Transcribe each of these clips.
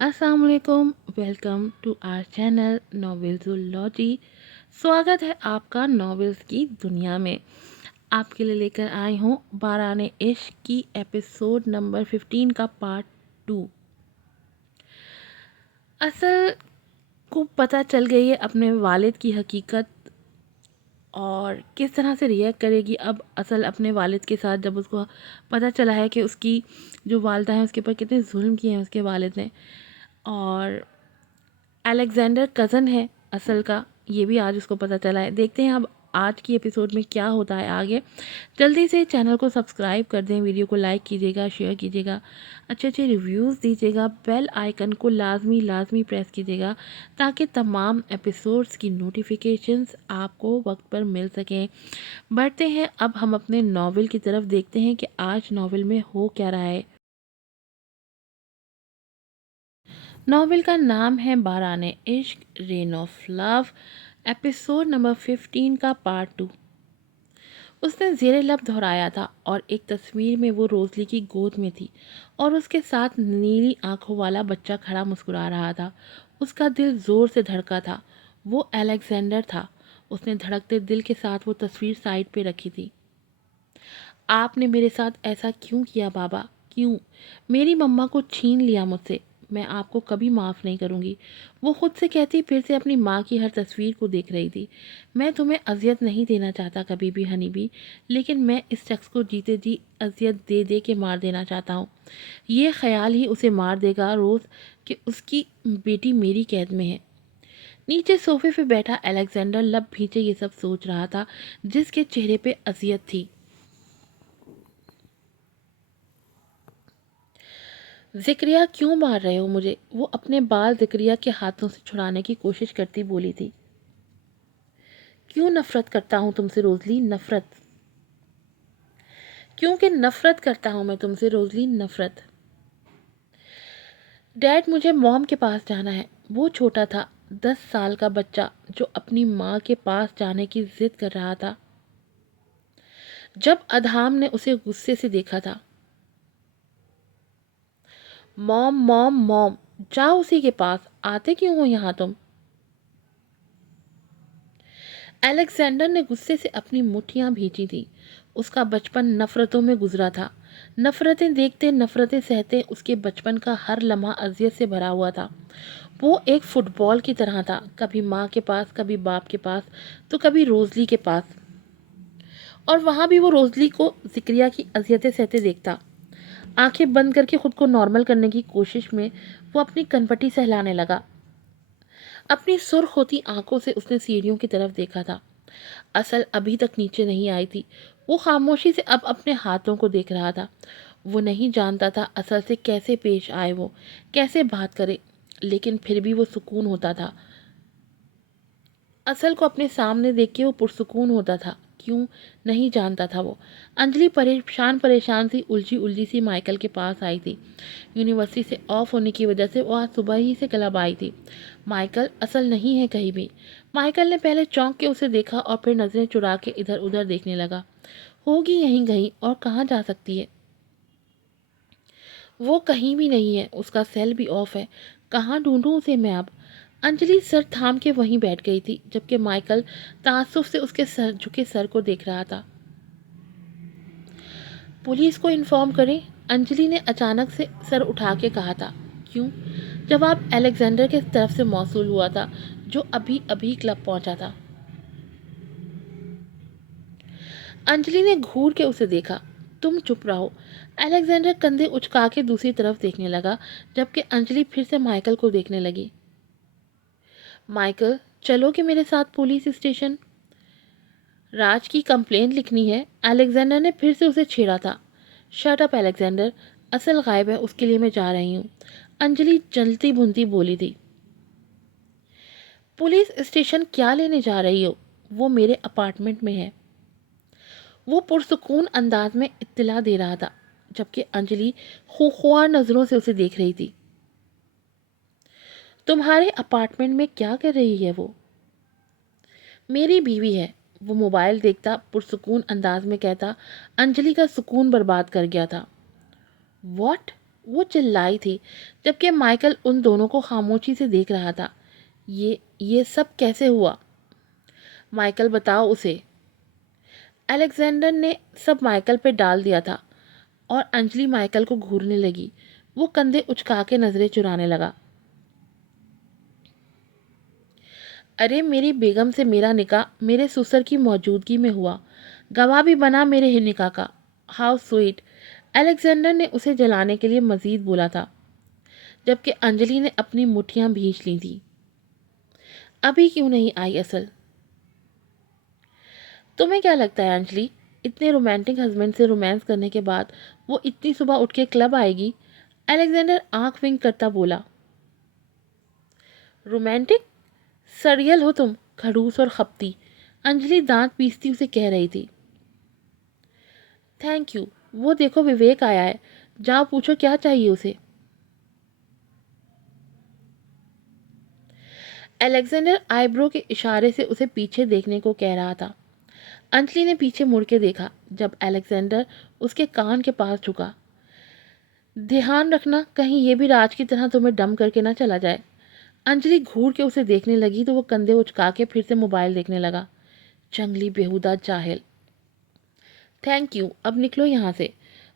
अस्सलाम वालेकुम। Welcome to our channel Novelsology. स्वागत है आपका नॉवेल्स की दुनिया में। आपके लिए लेकर आई हूँ बाराने इश्क की एपिसोड नंबर 15 का पार्ट 2। असल को पता चल गई है अपने वालिद की हकीकत और किस तरह से रिएक्ट करेगी अब असल अपने वालिद के साथ, जब उसको पता चला है कि उसकी जो वालदा है उसके ऊपर कितने जुल्म किए हैं उसके वालिद ने। और अलेक्जेंडर कज़न है असल का, ये भी आज उसको पता चला है। देखते हैं अब आज की एपिसोड में क्या होता है आगे। जल्दी से चैनल को सब्सक्राइब कर दें, वीडियो को लाइक कीजिएगा, शेयर कीजिएगा, अच्छे अच्छे रिव्यूज़ दीजिएगा, बेल आइकन को लाजमी लाजमी प्रेस कीजिएगा ताकि तमाम एपिसोड्स की नोटिफिकेशंस आपको वक्त पर मिल सकें। बढ़ते हैं अब हम अपने नावल की तरफ, देखते हैं कि आज नावल में हो क्या रहा है। नावल का नाम है बाराने इश्क, rain of love, episode number 15 का पार्ट 2। उसने ज़ेरे लब दोहराया था और एक तस्वीर में वो रोज़ली की गोद में थी और उसके साथ नीली आंखों वाला बच्चा खड़ा मुस्कुरा रहा था। उसका दिल ज़ोर से धड़का था। वो अलेक्जेंडर था। उसने धड़कते दिल के साथ वो तस्वीर साइड पे रखी थी। आपने मेरे साथ ऐसा क्यों किया बाबा? क्यों? मेरी मम्मा को छीन लिया मुझसे। मैं आपको कभी माफ़ नहीं करूँगी। वो खुद से कहती फिर से अपनी माँ की हर तस्वीर को देख रही थी। मैं तुम्हें अज़ियत नहीं देना चाहता कभी भी हनी भी, लेकिन मैं इस शख्स को जीते जी अज़ियत दे दे के मार देना चाहता हूँ। ये ख्याल ही उसे मार देगा रोज़ कि उसकी बेटी मेरी कैद में है। नीचे सोफे पे बैठा अलेक्जेंडर लब भींचे ये सब सोच रहा था, जिसके चेहरे पे अज़ियत थी। ज़िक्रिया क्यों मार रहे हो मुझे? वो अपने बाल ज़िक्रिया के हाथों से छुड़ाने की कोशिश करती बोली थी। क्यों नफ़रत करता हूँ तुमसे रोज़ली, नफ़रत। क्योंकि नफ़रत करता हूँ मैं तुमसे रोज़ली, नफ़रत। डैड मुझे मॉम के पास जाना है। वो छोटा था, 10 साल का बच्चा जो अपनी माँ के पास जाने की ज़िद कर रहा था। जब अधाम ने उसे गुस्से से देखा था। मॉम मॉम मॉम, जाओ उसी के पास, आते क्यों हो यहाँ तुम? अलेक्जेंडर ने गुस्से से अपनी मुट्ठियां भींची थी। उसका बचपन नफरतों में गुजरा था। नफरतें देखते नफरतें सहते उसके बचपन का हर लम्हा अजियत से भरा हुआ था। वो एक फुटबॉल की तरह था, कभी माँ के पास, कभी बाप के पास, तो कभी रोजली के पास। और वहाँ भी वो रोजली को जिक्रिया की अजियतें सहते देखता। आंखें बंद करके खुद को नॉर्मल करने की कोशिश में वो अपनी कनपटी सहलाने लगा। अपनी सुर्ख होती आंखों से उसने सीढ़ियों की तरफ देखा था। असल अभी तक नीचे नहीं आई थी। वो खामोशी से अब अपने हाथों को देख रहा था। वो नहीं जानता था असल से कैसे पेश आए, वो कैसे बात करे, लेकिन फिर भी वो सुकून होता था। असल को अपने सामने देख के वो पुरसुकून होता था। क्यों? नहीं जानता था वो। अंजलि परेशान परेशान सी, उलझी उलझी सी माइकल के पास आई थी। यूनिवर्सिटी से ऑफ होने की वजह से वो आज सुबह ही से क्लब आई थी। माइकल असल नहीं है कहीं भी। माइकल ने पहले चौंक के उसे देखा और फिर नज़रें चुरा के इधर उधर देखने लगा। होगी यहीं कहीं, और कहाँ जा सकती है? वो कहीं भी नहीं है, उसका सेल भी ऑफ है। कहाँ ढूंढूं उसे मैं अब? अंजलि सर थाम के वहीं बैठ गई थी, जबकि माइकल ताज्जुब से उसके सर झुके सर को देख रहा था। पुलिस को इन्फॉर्म करें? अंजलि ने अचानक से सर उठा के कहा था। क्यों? जवाब अलेक्जेंडर के तरफ से मौसूल हुआ था, जो अभी अभी क्लब पहुंचा था। अंजलि ने घूर के उसे देखा। तुम चुप रहो। अलेक्जेंडर कंधे उचका के दूसरी तरफ देखने लगा, जबकि अंजलि फिर से माइकल को देखने लगी। माइकल, चलोगे मेरे साथ पुलिस स्टेशन? राज की कंप्लेंट लिखनी है। अलेक्जेंडर ने फिर से उसे छेड़ा था। शट अप अलेक्जेंडर, असल गायब है, उसके लिए मैं जा रही हूँ। अंजलि जलती भुनती बोली थी। पुलिस स्टेशन क्या लेने जा रही हो? वो मेरे अपार्टमेंट में है। वो पुरसुकून अंदाज में इत्तला दे रहा था, जबकि अंजलि खुख्वार नज़रों से उसे देख रही थी। तुम्हारे अपार्टमेंट में क्या कर रही है वो? मेरी बीवी है। वो मोबाइल देखता पुरसुकून अंदाज में कहता। अंजलि का सुकून बर्बाद कर गया था। वॉट? वो चिल्लाई थी, जबकि माइकल उन दोनों को खामोशी से देख रहा था। ये सब कैसे हुआ? माइकल, बताओ उसे। अलेक्जेंडर ने सब माइकल पे डाल दिया था और अंजलि माइकल को घूरने लगी। वो कंधे उचका के नजरें चुराने लगा। अरे, मेरी बेगम से मेरा निकाह मेरे ससुर की मौजूदगी में हुआ। गवाह भी बना मेरे ही निकाह का। How sweet. अलेक्जेंडर ने उसे जलाने के लिए मजीद बोला था, जबकि अंजलि ने अपनी मुट्ठियां भींच ली थी। अभी क्यों नहीं आई असल? तुम्हें क्या लगता है अंजलि, इतने रोमांटिक हस्बैंड से रोमांस करने के बाद वो इतनी सुबह उठ के क्लब आएगी? अलेक्जेंडर आंख विंक करता बोला। रोमांटिक? सरियल हो तुम, खड़ूस और खपती। अंजलि दांत पीसती उसे कह रही थी। Thank you. वो देखो, विवेक आया है। जाओ पूछो क्या चाहिए उसे। अलेक्जेंडर आईब्रो के इशारे से उसे पीछे देखने को कह रहा था। अंजलि ने पीछे मुड़ के देखा जब अलेक्जेंडर उसके कान के पास झुका। ध्यान रखना कहीं ये भी राज की तरह तुम्हें डम करके ना चला जाए। अंजलि घूर के उसे देखने लगी तो वो कंधे उचका के फिर से मोबाइल देखने लगा। जंगली बेहुदा जाहिल। थैंक यू, अब निकलो यहाँ से,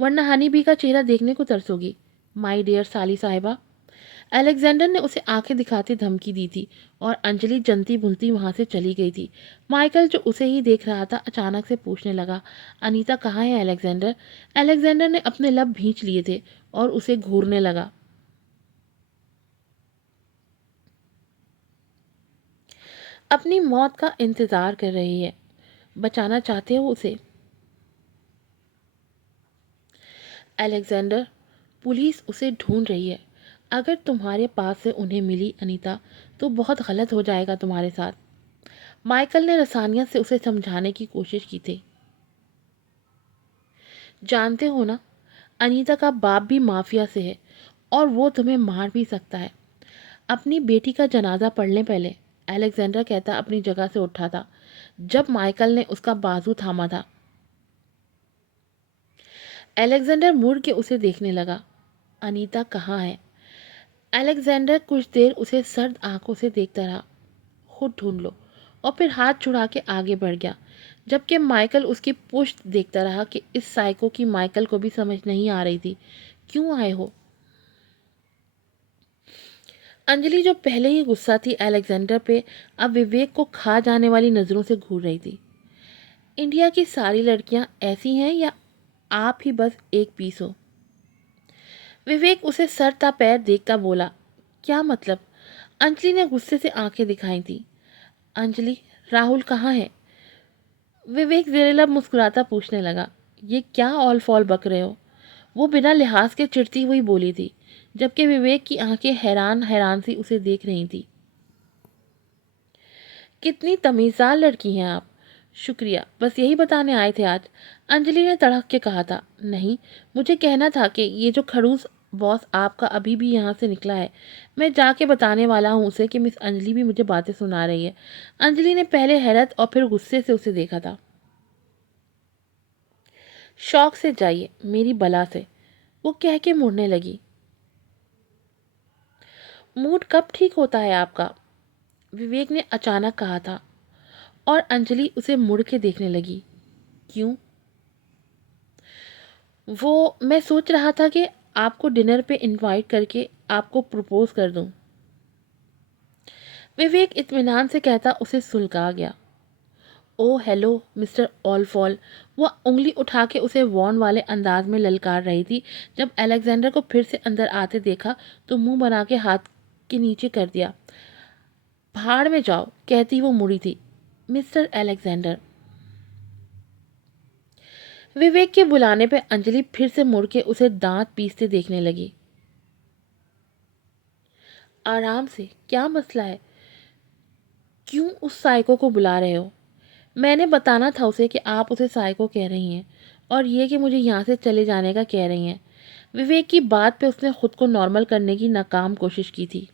वरना हनी बी का चेहरा देखने को तरसोगी। माई डियर साली साहिबा। अलेक्जेंडर ने उसे आंखें दिखाते धमकी दी थी और अंजलि जनती भुनती वहां से चली गई थी। माइकल, जो उसे ही देख रहा था, अचानक से पूछने लगा, अनीता कहाँ है अलेक्जेंडर? अलेक्जेंडर ने अपने लब भींच लिए थे और उसे घूरने लगा। अपनी मौत का इंतजार कर रही है। बचाना चाहते हो उसे? अलेक्जेंडर, पुलिस उसे ढूंढ रही है। अगर तुम्हारे पास से उन्हें मिली अनीता, तो बहुत गलत हो जाएगा तुम्हारे साथ। माइकल ने रसानियत से उसे समझाने की कोशिश की थी। जानते हो ना, अनीता का बाप भी माफिया से है और वो तुम्हें मार भी सकता है। अपनी बेटी का जनाजा पढ़ने पहले। अलेक्जेंडर कहता अपनी जगह से उठा था जब माइकल ने उसका बाजू थामा था। अलेक्जेंडर मुड़ के उसे देखने लगा। अनीता कहाँ है? अलेक्जेंडर कुछ देर उसे सर्द आंखों से देखता रहा। खुद ढूंढ लो। और फिर हाथ छुड़ा के आगे बढ़ गया, जबकि माइकल उसकी पुश्त देखता रहा कि इस साइको की माइकल को भी समझ नहीं आ रही थी। क्यों आए हो? अंजलि, जो पहले ही गुस्सा थी अलेक्जेंडर पे, अब विवेक को खा जाने वाली नज़रों से घूर रही थी। इंडिया की सारी लड़कियां ऐसी हैं या आप ही बस एक पीस हो? विवेक उसे सर ता पैर देखता बोला। क्या मतलब? अंजलि ने गुस्से से आंखें दिखाई थी। अंजलि, राहुल कहाँ है? विवेक जेरेलब मुस्कुराता पूछने लगा। ये क्या ऑल फॉल बक रहे हो? वो बिना लिहाज के चिढ़ती हुई बोली थी, जबकि विवेक की आंखें हैरान हैरान सी उसे देख रही थी। कितनी तमीज़दार लड़की हैं आप। शुक्रिया, बस यही बताने आए थे आज। अंजलि ने तड़क के कहा था। नहीं, मुझे कहना था कि ये जो खड़ूस बॉस आपका अभी भी यहाँ से निकला है। मैं जाके बताने वाला हूँ उसे कि मिस अंजलि भी मुझे बातें सुना रही है। अंजलि ने पहले हैरत और फिर गुस्से से उसे देखा था। शौक से जाइए मेरी बला से, वो कह के मुड़ने लगी। मूड कब ठीक होता है आपका? विवेक ने अचानक कहा था और अंजलि उसे मुड़ के देखने लगी। क्यों? वो मैं सोच रहा था कि आपको डिनर पे इनवाइट करके आपको प्रपोज कर दूं। विवेक इत्मीनान से कहता उसे सुलगा गया। ओ हेलो मिस्टर ऑलफॉल। वो उंगली उठा के उसे वॉर्न वाले अंदाज में ललकार रही थी। जब अलेक्जेंडर को फिर से अंदर आते देखा तो मुंह बना के हाथ के नीचे कर दिया। भाड़ में जाओ, कहती वो मुड़ी थी। Mister Alexander. विवेक के बुलाने पे अंजलि फिर से मुड़ के उसे दांत पीसते देखने लगी। आराम से, क्या मसला है? क्यों उस साइको को बुला रहे हो? मैंने बताना था उसे कि आप उसे साइको कह रही हैं और ये कि मुझे यहाँ से चले जाने का कह रही हैं। विवेक की बात पे उसने खुद को नॉर्मल करने की नाकाम कोशिश की थी।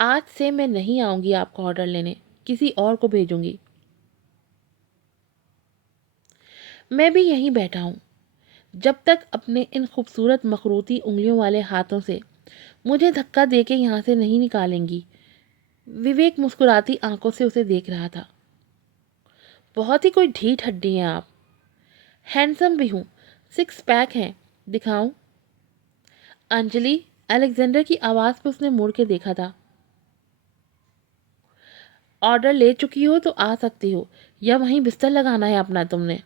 आज से मैं नहीं आऊँगी आपका ऑर्डर लेने, किसी और को भेजूंगी। मैं भी यहीं बैठा हूँ। जब तक अपने इन खूबसूरत मखरूती उंगलियों वाले हाथों से मुझे धक्का देके यहाँ से नहीं निकालेंगी। विवेक मुस्कुराती आंखों से उसे देख रहा था। बहुत ही कोई ढीठ हड्डी हैं आप। हैंडसम भी हूँ, सिक्स पैक हैं, दिखाऊं? अंजलि, अलेक्जेंडर की आवाज़ पर उसने मुड़ के देखा था। ऑर्डर ले चुकी हो तो आ सकती हो, या वहीं बिस्तर लगाना है अपना तुमने?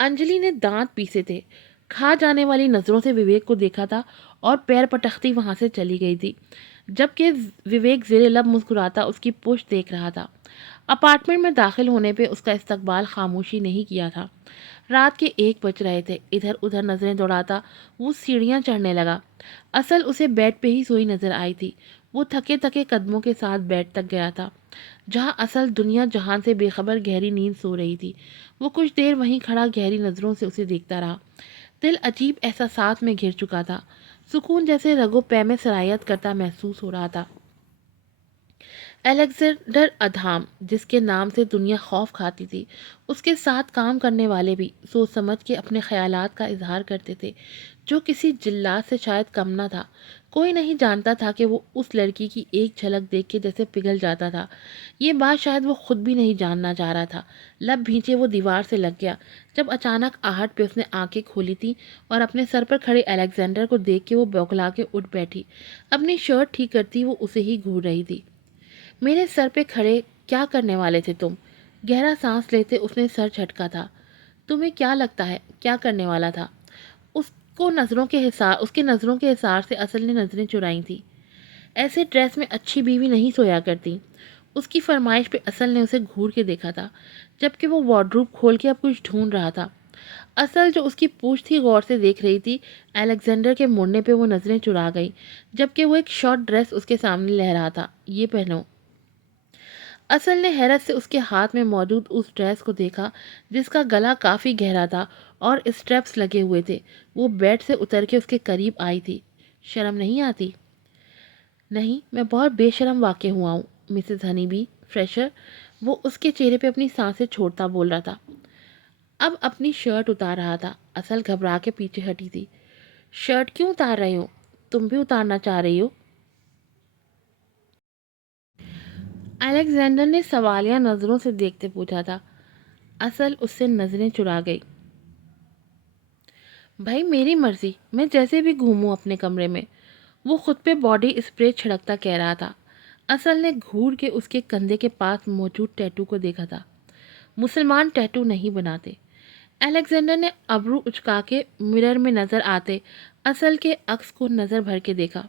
अंजलि ने दांत पीसे थे, खा जाने वाली नज़रों से विवेक को देखा था और पैर पटकती वहां से चली गई थी, जबकि विवेक ज़ेरे लब मुस्कुराता उसकी पुश्त देख रहा था। अपार्टमेंट में दाखिल होने पे उसका इस्तकबाल खामोशी नहीं किया था। रात के 1 बज रहे थे। इधर उधर नज़रें दौड़ाता वो सीढ़ियाँ चढ़ने लगा। असल उसे बेड पे ही सोई नज़र आई थी। वो थके थके कदमों के साथ बेड तक गया था, जहाँ असल दुनिया जहान से बेखबर गहरी नींद सो रही थी। वो कुछ देर वहीं खड़ा गहरी नज़रों से उसे देखता रहा। दिल अजीब एहसासात में घिर चुका था। सुकून जैसे रगो पै में सरायत करता महसूस हो रहा था। अलेक्जेंडर अधाम, जिसके नाम से दुनिया खौफ खाती थी, उसके साथ काम करने वाले भी सोच समझ के अपने ख्यालात का इजहार करते थे, जो किसी जिल्लात से शायद कम ना था। कोई नहीं जानता था कि वो उस लड़की की एक झलक देख के जैसे पिघल जाता था। ये बात शायद वो खुद भी नहीं जानना चाह रहा था। लब भींचे वो दीवार से लग गया, जब अचानक आहट पे उसने आंखें खोली थी और अपने सर पर खड़े अलेक्जेंडर को देख के वो बौखला के उठ बैठी। अपनी शर्ट ठीक करती वो उसे ही घूर रही थी। मेरे सर पे खड़े क्या करने वाले थे तुम? गहरा सांस लेते उसने सर झटका था। तुम्हें क्या लगता है क्या करने वाला था? उसके नज़रों के हिसार से असल ने नज़रें चुराई थी। ऐसे ड्रेस में अच्छी बीवी नहीं सोया करती। उसकी फरमाइश पे असल ने उसे घूर के देखा था, जबकि वो वार्डरोब खोल के अब कुछ ढूंढ रहा था। असल जो उसकी पूछ थी गौर से देख रही थी। अलेक्जेंडर के मुड़ने पे वो नज़रें चुरा गई, जबकि वो एक शॉर्ट ड्रेस उसके सामने लहरा था। ये पहनो। असल ने हैरत से उसके हाथ में मौजूद उस ड्रेस को देखा, जिसका गला काफ़ी गहरा था और स्ट्रैप्स लगे हुए थे। वो बेड से उतर के उसके करीब आई थी। शर्म नहीं आती? नहीं, मैं बहुत बेशर्म वाक़ई हुआ हूँ मिसेस हनीबी फ्रेशर। वो उसके चेहरे पे अपनी सांसें छोड़ता बोल रहा था। अब अपनी शर्ट उतार रहा था। असल घबरा के पीछे हटी थी। शर्ट क्यों उतार रहे हो? तुम भी उतारना चाह रही हो? अलेक्जेंडर ने सवालिया नज़रों से देखते पूछा था। असल उससे नज़रें चुरा गई। भाई मेरी मर्जी, मैं जैसे भी घूमूं अपने कमरे में। वो खुद पे बॉडी स्प्रे छिड़कता कह रहा था। असल ने घूर के उसके कंधे के पास मौजूद टैटू को देखा था। मुसलमान टैटू नहीं बनाते। अलेक्जेंडर ने अबरू उचका के मिरर में नजर आते असल के अक्स को नजर भर के देखा।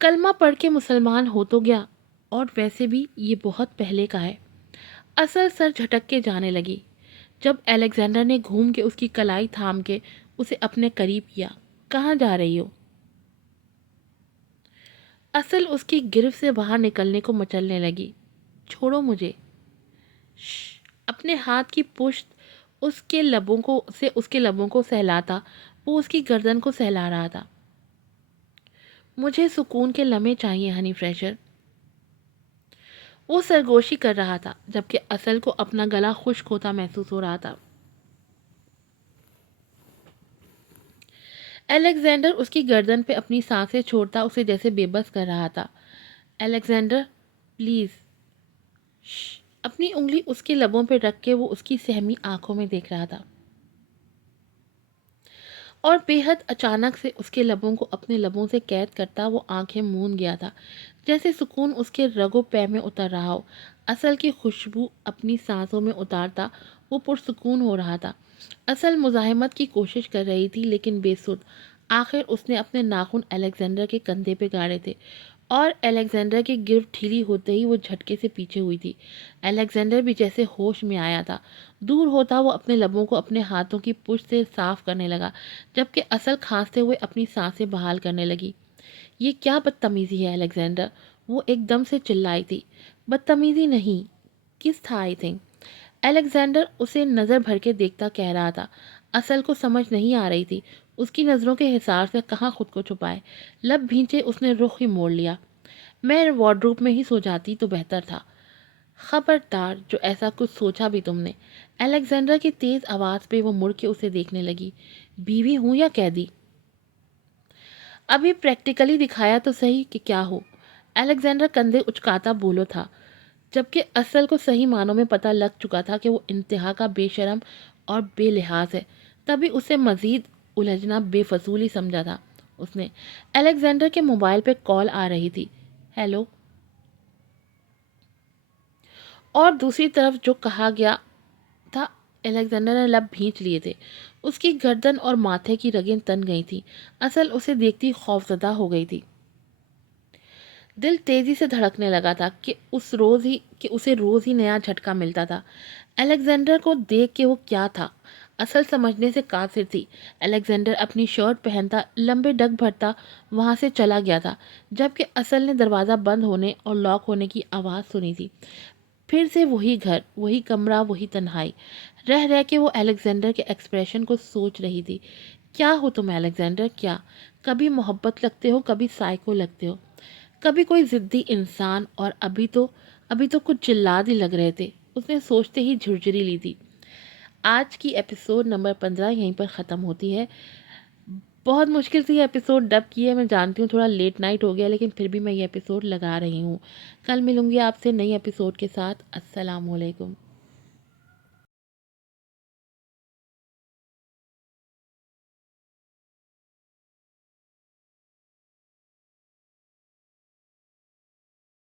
कलमा पढ़ के मुसलमान हो तो गया, और वैसे भी ये बहुत पहले का है। असल सर झटक के जाने लगी, जब अलेक्जेंडर ने घूम के उसकी कलाई थाम के उसे अपने करीब किया। कहाँ जा रही हो? असल उसकी गिरफ्त से बाहर निकलने को मचलने लगी। छोड़ो मुझे। अपने हाथ की पुश्त उसके लबों को सहलाता वो उसकी गर्दन को सहला रहा था। मुझे सुकून के लम्हे चाहिए हनी फ्रेशर। वो सरगोशी कर रहा था, जबकि असल को अपना गला खुश्क होता महसूस हो रहा था। अलेक्जेंडर उसकी गर्दन पे अपनी सांसें छोड़ता उसे जैसे बेबस कर रहा था। Alexander, please. अपनी उंगली उसके लबों पर रख के वो उसकी सहमी आंखों में देख रहा था, और बेहद अचानक से उसके लबों को अपने लबों से कैद करता वो आंखें मूंद गया था, जैसे सुकून उसके रगो पै में उतर रहा हो। असल की खुशबू अपनी सांसों में उतारता वो पुरसुकून हो रहा था। असल मुज़ाहमत की कोशिश कर रही थी, लेकिन बेसुध। आखिर उसने अपने नाखून अलेक्जेंडर के कंधे पे गाड़े थे, और अलेक्जेंडर की गिरफ्त ढीली होते ही वो झटके से पीछे हुई थी। अलेक्जेंडर भी जैसे होश में आया था। दूर होता वो अपने लबों को अपने हाथों की पुश से साफ करने लगा, जबकि असल खांसते हुए अपनी सांसें बहाल करने लगी। ये क्या बदतमीज़ी है अलेक्जेंडर? वो एकदम से चिल्लाई थी। बदतमीज़ी नहीं, किस था आई थिंक। अलेक्जेंडर उसे नज़र भर के देखता कह रहा था। असल को समझ नहीं आ रही थी उसकी नज़रों के हिसार से कहाँ खुद को छुपाए। लब भींचे उसने रुख ही मोड़ लिया। मैं वार्डरोब में ही सो जाती तो बेहतर था। खबरदार, जो ऐसा कुछ सोचा भी तुमने। अलेक्जेंडर की तेज आवाज पे वो मुड़ के उसे देखने लगी। बीवी हूं या कैदी? अभी प्रैक्टिकली दिखाया तो सही कि क्या हो। अलेक्जेंडर कंधे उचकाता बोलो था, जबकि असल को सही मानों में पता लग चुका था कि वो इंतहा का बेशरम और बेलिहाज है। तभी उसे मजीद उलझना बेफजूल ही समझा था उसने। अलेक्जेंडर के मोबाइल पे कॉल आ रही थी। हेलो। और दूसरी तरफ जो कहा गया था, अलेक्जेंडर ने लब भींच लिए थे। उसकी गर्दन और माथे की रगें तन गई थी। असल उसे देखती खौफजदा हो गई थी। दिल तेजी से धड़कने लगा था कि उसे रोज ही नया झटका मिलता था। अलेक्जेंडर को देख के वो क्या था, असल समझने से कासिर थी। अलेक्जेंडर अपनी शर्ट पहनता लंबे डग भरता वहां से चला गया था, जबकि असल ने दरवाज़ा बंद होने और लॉक होने की आवाज़ सुनी थी। फिर से वही घर, वही कमरा, वही तन्हाई। रह रह के वो अलेक्जेंडर के एक्सप्रेशन को सोच रही थी। क्या हो तुम अलेक्जेंडर, क्या? कभी मोहब्बत लगते हो, कभी साइको लगते हो, कभी कोई ज़िद्दी इंसान, और अभी तो कुछ जिल्लाद ही लग रहे थे। उसने सोचते ही झुरझुरी ली थी। आज की एपिसोड नंबर 15 यहीं पर ख़त्म होती है। बहुत मुश्किल से ये एपिसोड डब की है, मैं जानती हूँ थोड़ा लेट नाइट हो गया, लेकिन फिर भी मैं ये एपिसोड लगा रही हूँ। कल मिलूँगी आपसे नई एपिसोड के साथ। अस्सलाम वालेकुम।